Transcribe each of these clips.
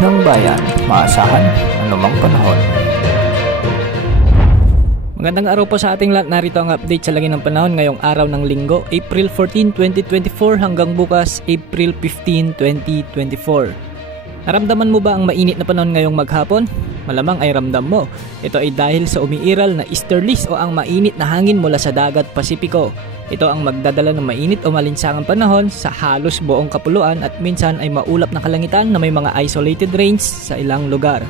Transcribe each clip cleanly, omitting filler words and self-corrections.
ng bayan, maasahan anumang panahon. Magandang araw po sa ating lahat. Narito ang update sa lagay ng panahon ngayong araw ng Linggo, April 14, 2024 hanggang bukas, April 15, 2024. Naramdaman mo ba ang mainit na panahon ngayong maghapon? Malamang ay ramdam mo. Ito ay dahil sa umiiral na easterlies o ang mainit na hangin mula sa dagat Pasipiko. Ito ang magdadala ng mainit o malinsangang panahon sa halos buong kapuluan at minsan ay maulap na kalangitan na may mga isolated rains sa ilang lugar.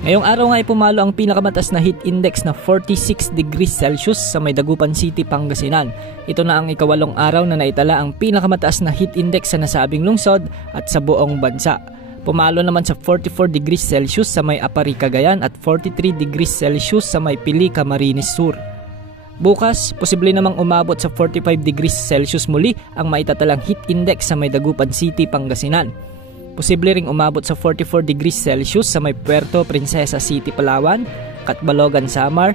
Ngayong araw nga ay pumalo ang pinakamataas na heat index na 46 degrees Celsius sa may Dagupan City, Pangasinan. Ito na ang ikawalong araw na naitala ang pinakamataas na heat index sa nasabing lungsod at sa buong bansa. Pumalo naman sa 44 degrees Celsius sa may Apari, Cagayan at 43 degrees Celsius sa may Pili, Camarines Sur. Bukas, posible namang umabot sa 45 degrees Celsius muli ang maitatalang heat index sa may Dagupan City, Pangasinan. Posible ring umabot sa 44 degrees Celsius sa may Puerto Princesa City, Palawan, Catbalogan, Samar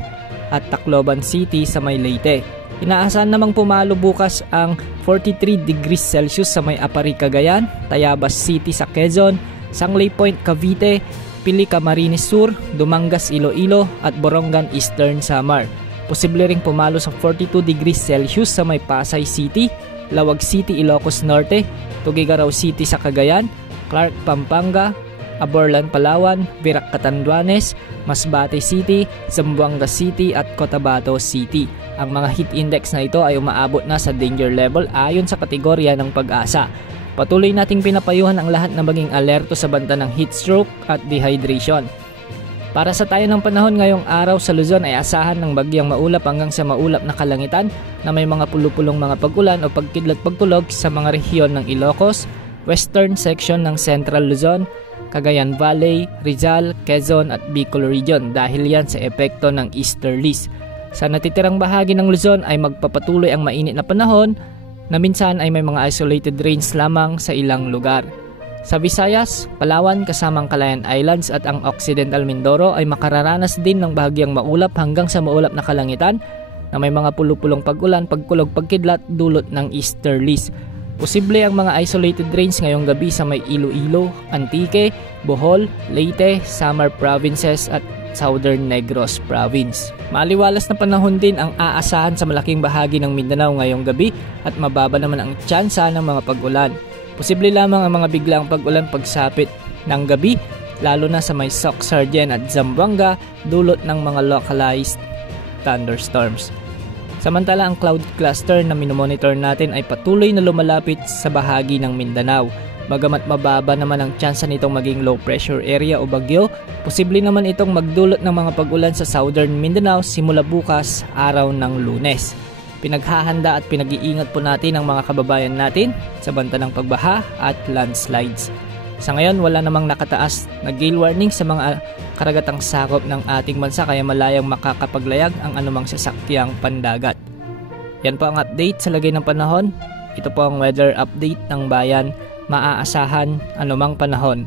at Tacloban City sa may Leyte. Inaasahan namang pumalo bukas ang 43 degrees Celsius sa may Apari, Cagayan, Tayabas City sa Quezon, Sangley Point, Cavite, Pili, Camarines Sur, Dumangas, Iloilo at Borongan Eastern, Samar. Posible ring pumalo sa 42 degrees Celsius sa may Pasay City, Lawag City, Ilocos Norte, Tuguegarao City sa Cagayan, Clark, Pampanga, Aborlan, Palawan, Virac, Catanduanes, Masbate City, Zamboanga City at Cotabato City. Ang mga heat index na ito ay umaabot na sa danger level ayon sa kategorya ng Pag-asa. Patuloy nating pinapayuhan ang lahat na maging alerto sa banta ng heat stroke at dehydration. Para sa tayo ng panahon ngayong araw sa Luzon ay asahan ng bagyang maulap hanggang sa maulap na kalangitan na may mga pulupulong mga pag-ulan o pagkidlat-pagtulog sa mga rehiyon ng Ilocos, Western section ng Central Luzon, Cagayan Valley, Rizal, Quezon at Bicol Region dahil yan sa epekto ng easterlies. Sa natitirang bahagi ng Luzon ay magpapatuloy ang mainit na panahon na minsan ay may mga isolated rains lamang sa ilang lugar. Sa Visayas, Palawan kasamang Calayan Islands at ang Occidental Mindoro ay makararanas din ng bahagyang maulap hanggang sa maulap na kalangitan na may mga pulupulong pag-ulan, pagkulog, pagkidlat dulot ng easterlies. Posible ang mga isolated rains ngayong gabi sa may Iloilo, Antique, Bohol, Leyte, Samar Provinces at Southern Negros Province. Maliwalas na panahon din ang aasahan sa malaking bahagi ng Mindanao ngayong gabi at mababa naman ang tsansa ng mga pag-ulan. Posible lamang ang mga biglang pag-ulan pagsapit ng gabi, lalo na sa may Soc, Sargen at Zamboanga dulot ng mga localized thunderstorms. Samantala ang cloud cluster na minomonitor natin ay patuloy na lumalapit sa bahagi ng Mindanao. Bagamat mababa naman ang tsansa nitong maging low pressure area o bagyo, posible naman itong magdulot ng mga pag-ulan sa southern Mindanao simula bukas, araw ng Lunes. Pinaghahanda at pinag-iingat po natin ang mga kababayan natin sa banta ng pagbaha at landslides. Sa ngayon, wala namang nakataas na gale warning sa mga karagatang sakop ng ating bansa kaya malayang makakapaglayag ang anumang sasakyang pandagat. Yan po ang update sa lagay ng panahon. Ito po ang weather update ng bayan. Maaasahan anumang panahon.